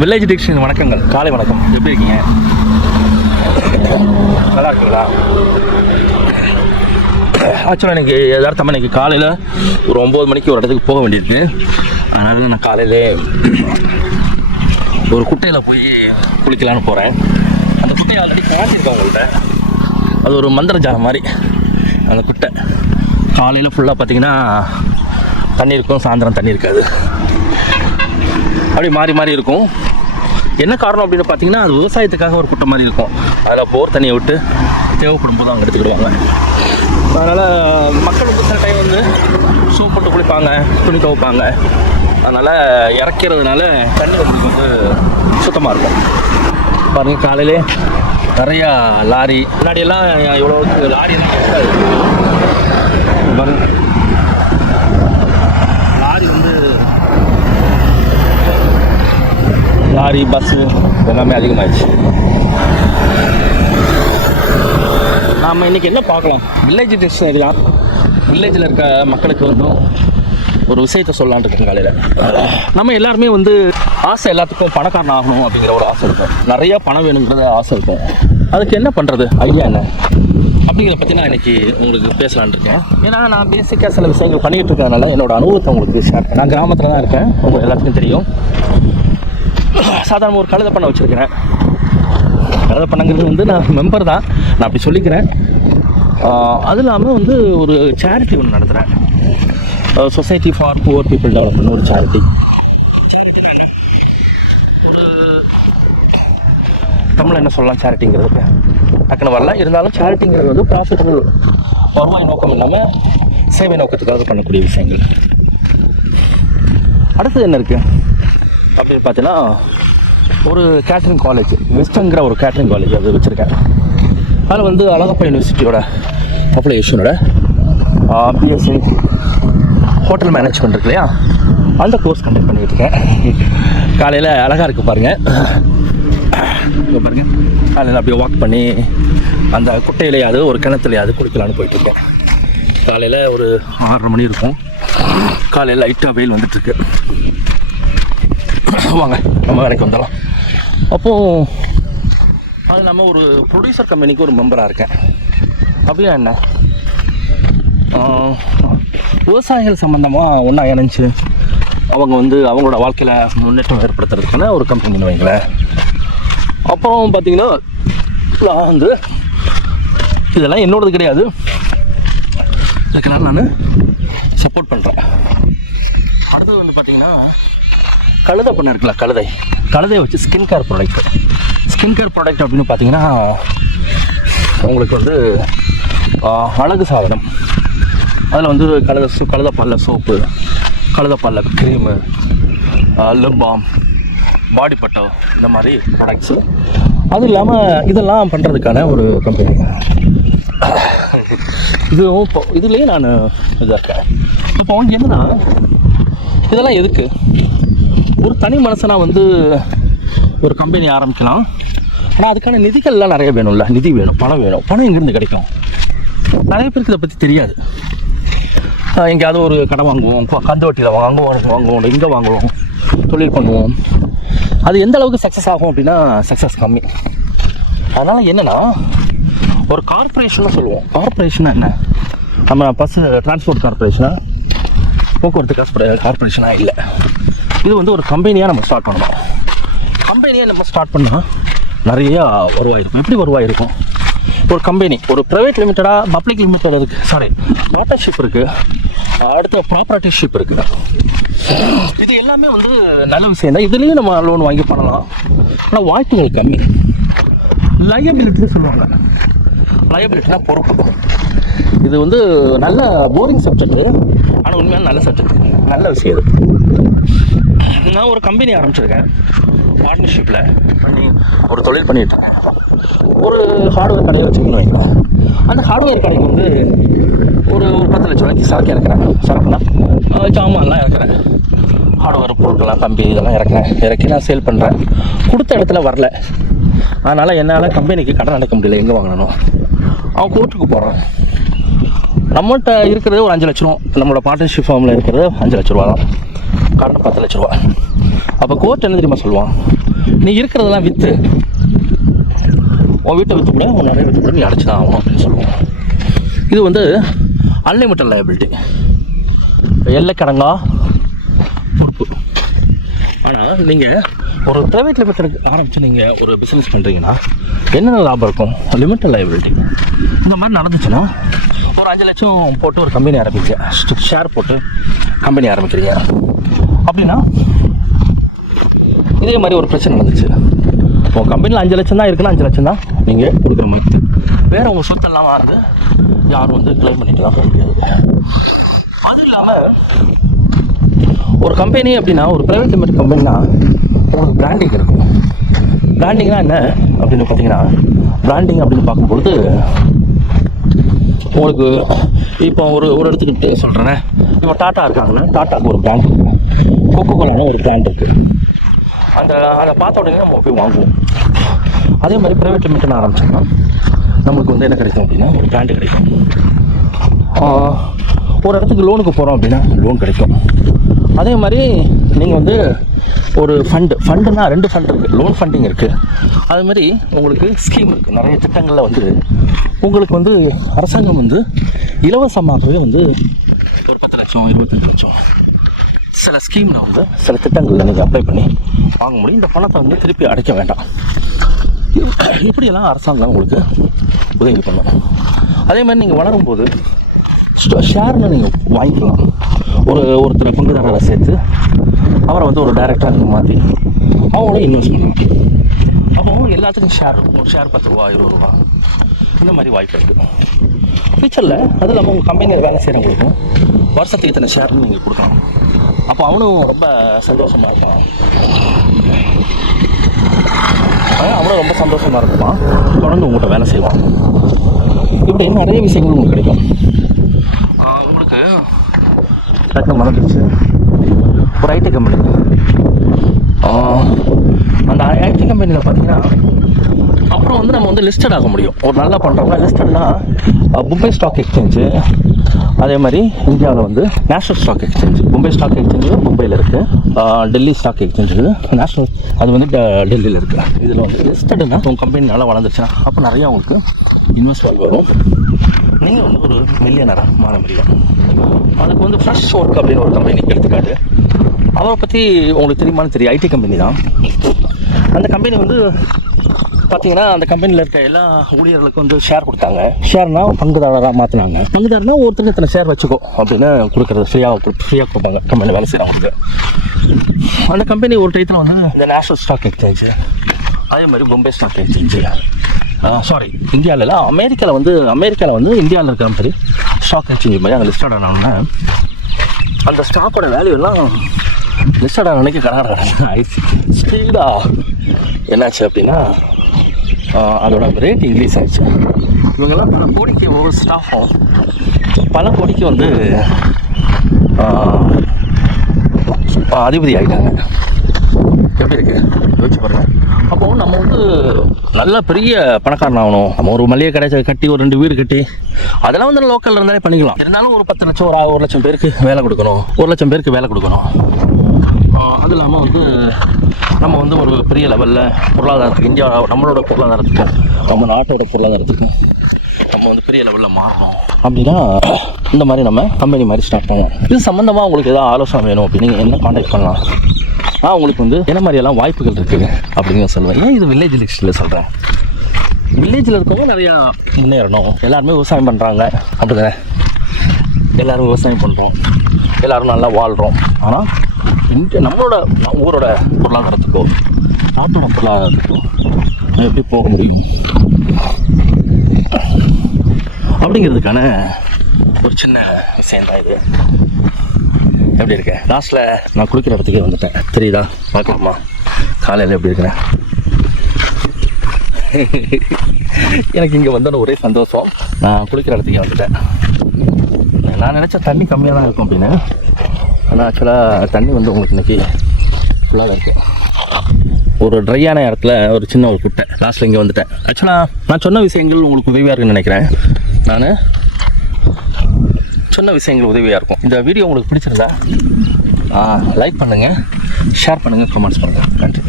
Village diction வணக்கங்கள். காலை வணக்கம். எப்படி இருக்கீங்க? நல்லா இருக்குங்களா? ஆக்சுவலாக எனக்கு யதார்த்தமாக இன்றைக்கி காலையில் ஒரு ஒம்பது மணிக்கு ஒரு இடத்துக்கு போக வேண்டியிருக்கு. அதனால் நான் காலையில் ஒரு குட்டையில் போய் குளிக்கலான்னு போகிறேன் அந்த குட்டையை ஆல்ரெடி காட்டியிருக்கேன் உங்கள்கிட்ட அது ஒரு மந்திர ஜாலம் மாதிரி அந்த குட்டை. காலையில் ஃபுல்லாக பார்த்தீங்கன்னா தண்ணி இருக்கும் சாயந்தரம் தண்ணி இருக்காது. அப்படி மாறி மாறி இருக்கும். என்ன காரணம் அப்படின்னு பார்த்தீங்கன்னா அது விவசாயத்துக்காக ஒரு குட்டை மாதிரி இருக்கும். அதில் போர் தண்ணியை விட்டு தேவைப்படும் போது அவங்க எடுத்துக்கிடுவாங்க. அதனால் மக்கள் வந்து சில டைம் வந்து சோப் போட்டு குளிப்பாங்க துணி துவைப்பாங்க. அதனால் இறக்கிறதுனால தண்ணி வந்து சுத்தமாக இருக்கும். பாருங்கள் காலையிலே நிறையா லாரி முன்னாடியெல்லாம் எவ்வளோ லாரியெல்லாம் இருக்காது. பாருங்கள் லாரி வந்து லாரி பஸ்ஸு எல்லாமே அதிகமாகிடுச்சு நாம் இன்றைக்கி என்ன பார்க்கலாம் வில்லேஜ் டிஷ் ஏரியா வில்லேஜில் இருக்க மக்களுக்கு வந்து ஒரு விஷயத்த சொல்லலான்ட்டு இருக்கேன் காலையில். நம்ம எல்லாருமே வந்து ஆசை எல்லாத்துக்கும் பணக்காரன் ஆகணும் அப்படிங்கிற ஒரு ஆசை இருக்கும். நிறையா பணம் வேணுங்கிறத ஆசை இருக்கும். அதுக்கு என்ன பண்ணுறது ஐடியா என்ன? அப்படிங்கிறத பற்றி நான் இன்னைக்கு உங்களுக்கு பேசலான்னு இருக்கேன். ஏன்னா நான் பேசிக்காக சில விஷயங்கள் பண்ணிகிட்டு இருக்கிறதுனால என்னோட அனுபவத்தை உங்களுக்கு ஷேர் நான் கிராமத்தில் தான் இருக்கேன். உங்களுக்கு எல்லாத்துக்கும் தெரியும். சாதாரண ஒரு கழுத பண்ண வச்சுருக்கிறேன். கழுத பண்ணங்கிறது வந்து நான் மெம்பர் தான். நான் அப்படி சொல்லிக்கிறேன். அது இல்லாமல் வந்து ஒரு சேரிட்டி ஒன்று நடத்துகிறேன் society for poor people development ஒரு சேரிட்டி ஒரு தமிழில் என்ன சொல்லலாம் சேரிட்டிங்கிறதுக்கு டக்குன்னு வரல. இருந்தாலும் சேரிட்டிங்கிறது வந்து ப்ராஃபிட்டபிள் வருவாய் நோக்கம் இல்லாமல் சேவை நோக்கத்துக்காக பண்ணக்கூடிய விஷயங்கள். அடுத்தது என்ன இருக்குது அப்படின்னு பார்த்தீங்கன்னா ஒரு கேட்ரிங் காலேஜ் வெஸ்டங்கிற ஒரு கேட்ரிங் காலேஜ் அது வச்சுருக்கேன். அதில் வந்து அழகப்பா யூனிவர்சிட்டியோட அப்ளிகேஷனோட பிஎஸ்சி ஹோட்டல் மேனேஜ்மெண்ட் இருக்கு இல்லையா? அந்த கோர்ஸ் கண்டக்ட் பண்ணிகிட்டு இருக்கேன். காலையில் அழகாக இருக்குது பாருங்கள் இங்க பாருங்கள் காலையில் அப்படியே வாக் பண்ணி அந்த குட்டையிலையாவது ஒரு கிணத்துலையாவது குளிக்கலான்னு போயிட்டுருக்கேன் காலையில் ஒரு ஆறரை மணி இருக்கும். காலையில் லைட்டாக வெயில் வந்துட்டுருக்கு வாங்க நம்ம வேலைக்கு வந்துடலாம். அப்போது அது இல்லாமல் ஒரு ப்ரொடியூசர் கம்பெனிக்கு ஒரு மெம்பராக இருக்கேன். அப்படியா என்ன? விவசாயிகள் சம்மந்தமாக ஒன்றா இணைஞ்சு அவங்க வந்து அவங்களோட வாழ்க்கையில் முன்னேற்றம் ஏற்படுத்துறதுக்கான ஒரு கம்பெனி வைங்களேன். அப்புறம் பார்த்தீங்கன்னா நான் வந்து இதெல்லாம் என்னோடது கிடையாது. இதுக்கெல்லாம் நான் சப்போர்ட் பண்ணுறேன் அடுத்தது வந்து பார்த்தீங்கன்னா கழுதை பண்ண இருக்குல்ல கழுதை. கழுதையை வச்சு skin care product skin care product அப்படின்னு பார்த்தீங்கன்னா உங்களுக்கு வந்து அழகு சாதனம். அதில் வந்து கழுத சோ கழுத பல்ல சோப்பு கழுத பல்ல cream lip balm body butter இந்த மாதிரி ப்ராடக்ட்ஸு அது இல்லாமல் இதெல்லாம் பண்ணுறதுக்கான ஒரு கம்பெனி இதுவும் இப்போ இதுலேயும் நான் இதாக இருக்கேன். இப்போ அவங்க என்னன்னா இதெல்லாம் எதுக்கு? ஒரு தனி மனுஷனா வந்து ஒரு கம்பெனி ஆரம்பிக்கலாம். ஆனால் அதுக்கான நிதிகள்லாம் நிறைய வேணும்ல. நிதி வேணும் பணம் வேணும். பணம் எங்கேருந்து கிடைக்கும்? நிறைய பேருக்கு இதை பற்றி தெரியாது. எங்கேயாவது ஒரு கடை வாங்குவோம் கொ- கந்து வட்டியில் வாங்குவோம் வாங்குவோம் இங்கே வாங்குவோம் தொழில் பண்ணுவோம். அது எந்த அளவுக்கு சக்ஸஸ் ஆகும் அப்படின்னா சக்ஸஸ் கம்மி. அதனால் என்னென்னா ஒரு கார்பரேஷன்னு சொல்லுவோம். கார்ப்பரேஷன் என்ன? நம்ம பஸ் டிரான்ஸ்போர்ட் கார்ப்பரேஷனா போக்குவரத்து காசு கார்பரேஷனாக இல்லை. இது வந்து ஒரு கம்பெனியாக நம்ம ஸ்டார்ட் பண்ணணும் கம்பெனியாக நம்ம ஸ்டார்ட் பண்ணால் நிறையா வருவாய் இருக்கும் எப்படி வருவாய் இருக்கும் ஒரு கம்பெனி ஒரு ப்ரைவேட் லிமிட்டடாக பப்ளிக் லிமிட்டட் இருக்குது சாரி பார்ட்னர்ஷிப் இருக்குது அடுத்த ப்ராப்பர்ட்டிஷிப் இருக்குது இது எல்லாமே வந்து நல்ல விஷயம் தான். இதுலேயும் நம்ம லோன் வாங்கி பண்ணலாம். ஆனால் வாய்ப்புகள் கம்மி. லயபிலிட்டின்னு சொல்லுவாங்க. லயபிலிட்டினா பொறுப்பு. இது வந்து நல்ல போரிங் சப்ஜெக்ட் ஆனால் உண்மையான நல்ல சப்ஜெக்ட் நல்ல விஷயம் இது. நான் ஒரு கம்பெனி ஆரம்பிச்சிருக்கேன். பார்ட்னர்ஷிப்பில் ஒரு தொழில் பண்ணிட்டு ஒரு ஹார்ட்வேர் கடையை வச்சுக்கணும் வைங்களேன். அந்த ஹார்ட்வேர் கடைக்கு வந்து ஒரு ஒரு பத்து லட்ச ரூபாய்க்கு சரக்கு இறக்குறேன். சரக்குனா சாமான்லாம் ஜாமான்லாம் இறக்குறேன். ஹார்ட்வேர் பொருட்கள்லாம் கம்பி இதெல்லாம் இறக்குறேன். இறக்கி நான் சேல் பண்ணுறேன் கொடுத்த இடத்துல வரல. அதனால் என்னால் கம்பெனிக்கு கடன் அடைக்க முடியல. எங்கே வாங்கணும்? அவன் கோர்ட்டுக்கு போகிறான் நம்மகிட்ட இருக்கிறது ஒரு அஞ்சு லட்ச ரூபா. நம்மளோட பார்ட்னர்ஷிப் ஃபார்மில் இருக்கிறது அஞ்சு லட்ச ரூபா தான். கடன் பத்து லட்ச ரூபா அப்போ கோர்ட் என்ன தெரியுமா சொல்லுவான்? நீ இருக்கிறதெல்லாம் விற்று உன் வீட்டை விற்று கூட உன் நிறைய விற்று கூட நீ அடைச்சி தான் ஆகணும் அப்படின்னு சொல்லுவோம் இது வந்து அன்லிமிட்டட் எல்லை எல்லைக்கடங்கா பொறுப்பு. ஆனால் நீங்கள் ஒரு ப்ரைவேட் லிமிட்டட் ஆரம்பித்து நீங்கள் ஒரு பிஸ்னஸ் பண்ணுறீங்கன்னா என்னென்ன லாபம் இருக்கும்? லிமிட்டட் லைபிலிட்டி இந்த மாதிரி நடந்துச்சுன்னா ஒரு அஞ்சு லட்சம் போட்டு ஒரு கம்பெனி ஆரம்பிக்கிறீங்க ஷேர் போட்டு கம்பெனி ஆரம்பிக்கிறீங்க. அப்படின்னா இதே மாதிரி ஒரு பிரச்சனை நடந்துச்சு உங்கள் கம்பெனியில் அஞ்சு லட்சம் தான் இருக்குன்னா அஞ்சு லட்சம் தான். நீங்கள் கொடுக்குற மாதிரி வேறு உங்கள் சொத்தெல்லாம் வாங்க யாரும் வந்து கிளைம் பண்ணிக்கலாம் அது இல்லாமல் ஒரு கம்பெனி அப்படின்னா ஒரு ப்ரைவேட் லிமிட் கம்பெனினா உங்களுக்கு பிராண்டிங் இருக்கும். பிராண்டிங்னா என்ன அப்படின்னு பார்த்தீங்கன்னா பிராண்டிங் அப்படின்னு பார்க்கும்பொழுது உங்களுக்கு இப்போ ஒரு ஒரு இடத்துக்கிட்ட சொல்கிறேன் இப்போ டாட்டா இருக்காங்கன்னா டாட்டாக்கு ஒரு பிராண்ட் இருக்குது கொக்கோகோலான ஒரு பிராண்ட் இருக்குது அந்த அதை பார்த்த உடனே நம்ம போய் வாங்குவோம். அதே மாதிரி ப்ரைவேட் லிமிட்னு ஆரம்பிச்சோம்னா நம்மளுக்கு வந்து என்ன கிடைக்கும் அப்படின்னா ஒரு பிராண்டு கிடைக்கும். ஒரு இடத்துக்கு லோனுக்கு போகிறோம் அப்படின்னா லோன் கிடைக்கும். அதே மாதிரி நீங்கள் வந்து ஒரு ஃபண்டு ஃபண்டுனா ரெண்டு ஃபண்ட் இருக்குது லோன் ஃபண்டிங் இருக்குது அது மாதிரி உங்களுக்கு ஸ்கீம் இருக்குது நிறைய திட்டங்களில் வந்து உங்களுக்கு வந்து அரசாங்கம் வந்து இலவசமாகவே வந்து ஒரு பத்து லட்சம் இருபத்தஞ்சு லட்சம் சில ஸ்கீமில் வந்து சில திட்டங்களில் நீங்கள் அப்ளை பண்ணி வாங்க முடியும். இந்த பணத்தை வந்து திருப்பி அடைக்க வேண்டாம். இப்படியெல்லாம் அரசாங்கம் உங்களுக்கு உதவி பண்ணும். அதே மாதிரி நீங்கள் வளரும்போது ஷேர்னு நீங்கள் வாங்கிக்கலாம். ஒரு ஒருத்தரை பங்குதாரரை சேர்த்து அவரை வந்து ஒரு டைரக்டராக மாற்றி அவங்களும் இன்வெஸ்ட் பண்ணலாம். அப்போ எல்லாத்துக்கும் ஷேர் ஒரு ஷேர் பத்து ரூபா இருபது ரூபா. இந்த மாதிரி வாய்ப்பு இருக்குது ஃபியூச்சரில் அது இல்லாமல் உங்கள் கம்பெனியில் வேலை செய்கிறவங்களுக்கும் வருஷத்துக்கு இத்தனை ஷேர்னு நீங்கள் கொடுக்கணும் அப்போ அவனும் ரொம்ப சந்தோஷமாக இருப்பான். அவனும் ரொம்ப சந்தோஷமாக இருப்பான் தொடர்ந்து உங்கள்கிட்ட வேலை செய்வான். இப்படி நிறைய விஷயங்கள் உங்களுக்கு கிடைக்கும். உங்களுக்கு டக்குனு மறந்துடுச்சு. ஒரு ஐடி கம்பெனி அந்த ஐடி கம்பெனியில் பார்த்தீங்கன்னா அப்புறம் வந்து நம்ம வந்து லிஸ்டட் ஆக முடியும். ஒரு நல்லா பண்ணுறவங்க லிஸ்டட்னா மும்பை ஸ்டாக் எக்ஸ்சேஞ்சு அதே மாதிரி இந்தியாவில் வந்து national stock exchange Mumbai stock exchange மும்பையில் இருக்குது டெல்லி ஸ்டாக் எக்ஸ்சேஞ்சு நேஷ்னல் அது வந்து டெ- டெல்லியில் இருக்குது இதில் வந்து லிஸ்டடுன்னா உங்கள் கம்பெனி நல்லா வளர்ந்துச்சுன்னா அப்போ நிறையா உங்களுக்கு இன்வெஸ்ட்மெண்ட் வரும். நீங்கள் வந்து ஒரு மில்லியனராக மாற முடியும். அதுக்கு வந்து ஃப்ரெஷ் ஒர்க் அப்படின்னு ஒரு கம்பெனி எடுத்துக்காட்டு. அவரை பற்றி உங்களுக்கு தெரியுமான்னு தெரியும். ஐடி கம்பெனி தான். அந்த கம்பெனி வந்து பார்த்தீங்கன்னா அந்த கம்பெனியில் இருக்க எல்லா ஊழியர்களுக்கு வந்து ஷேர் கொடுத்தாங்க. ஷேர்னா பங்குதாரராக மாற்றினாங்க பங்குதாரனா ஒருத்தருக்கு இத்தனை ஷேர் வச்சுக்கோ அப்படின்னு கொடுக்குறது ஃப்ரீயாக ஃப்ரீயாக கொடுப்பாங்க. கம்பெனி வேலை செய்கிறவங்களுக்கு அந்த கம்பெனி ஒரு டயத்தில் வந்து இந்த நேஷனல் ஸ்டாக் எக்ஸ்சேஞ்சு அதே மாதிரி பொம்பே ஸ்டாக் எக்ஸ்சேஞ்சு சாரி இந்தியாவில் அமெரிக்காவில் வந்து அமெரிக்காவில் வந்து இந்தியாவில் இருக்கிற மாதிரி ஸ்டாக் எக்ஸ்சேஞ்ச் மாதிரி அங்கே லிஸ்டட் ஆனோடனே அந்த ஸ்டாக்கோட வேல்யூ எல்லாம் லிஸ்டட் ஆன அன்னைக்கு கடை ஆயிடுச்சு. ஸ்பீடா என்னாச்சு அப்படின்னா அதோட ரேட் இன்க்ரீஸ் ஆயிடுச்சு இவங்கெல்லாம் பல கோடிக்கு ஒவ்வொரு ஸ்டாஃபும் பல கோடிக்கு வந்து அதிபதி ஆகிட்டாங்க எப்படி இருக்கு யோசிச்சு பாருங்க அப்போ நம்ம வந்து நல்ல பெரிய பணக்காரன் ஆகணும் நம்ம ஒரு மளிகை கடை கட்டி ஒரு ரெண்டு வீடு கட்டி அதெல்லாம் வந்து லோக்கல்ல இருந்தாலே பண்ணிக்கலாம் இருந்தாலும் ஒரு பத்து லட்சம் ஒரு ஒரு லட்சம் பேருக்கு வேலை கொடுக்கணும் ஒரு லட்சம் பேருக்கு வேலை கொடுக்கணும் அது இல்லாமல் வந்து நம்ம வந்து ஒரு பெரிய லெவலில் பொருளாதாரத்துக்கு இந்தியா நம்மளோட பொருளாதாரத்துக்கும் நம்ம நாட்டோட பொருளாதாரத்துக்கும் நம்ம வந்து பெரிய லெவலில் மாறணும். அப்படின்னா இந்த மாதிரி நம்ம கம்பெனி மாதிரி ஸ்டார்ட் பண்ணலாம். இது சம்மந்தமாக உங்களுக்கு எதாவது ஆலோசனை வேணும் அப்படின்னு நீங்கள் என்ன காண்டாக்ட் பண்ணலாம்? நான் உங்களுக்கு வந்து என்ன மாதிரியெல்லாம் வாய்ப்புகள் இருக்குது அப்படின்னு சொல்லுவேன். ஏன் இது வில்லேஜ் லிஸ்ட்டில் சொல்கிறேன் வில்லேஜில் இருக்கவங்க நிறையா முன்னேறணும். எல்லாருமே விவசாயம் பண்ணுறாங்க அப்படிதானே? எல்லோரும் விவசாயம் பண்ணுறோம் எல்லாரும் நல்லா வாழ்கிறோம் ஆனால் இங்கே நம்மளோட ஊரோட பொருளாதாரத்துக்கோ நாட்டோட பொருளாதாரத்துக்கோ எப்படி போக முடியும்? அப்படிங்கிறதுக்கான ஒரு சின்ன விஷயம் தான் இது. எப்படி இருக்கேன் லாஸ்ட்டில் நான் குளிக்கிற இடத்துக்கே வந்துட்டேன். தெரியுதா? பார்க்கலாமா? காலையில் எப்படி இருக்கிறேன்? எனக்கு இங்கே வந்தோன்னு ஒரே சந்தோஷம். நான் குளிக்கிற இடத்துக்கே வந்துட்டேன். நான் நினச்சா தண்ணி கம்மியாக தான் இருக்கும் அப்படின்னு. ஆனால் ஆக்சுவலாக தண்ணி வந்து உங்களுக்கு இன்னைக்கு ஃபுல்லாக இருக்கும் ஒரு ட்ரையான இடத்துல ஒரு சின்ன ஒரு குட்டை. லாஸ்ட்டில் இங்கே வந்துட்டேன். ஆக்சுவலாக நான் சொன்ன விஷயங்கள் உங்களுக்கு உதவியாக இருக்குன்னு நினைக்கிறேன். நான் சொன்ன விஷயங்கள் உதவியாக இருக்கும். இந்த வீடியோ உங்களுக்கு பிடிச்சிருந்தா லைக் பண்ணுங்கள் ஷேர் பண்ணுங்கள் கமெண்ட்ஸ் பண்ணுங்கள் நன்றி.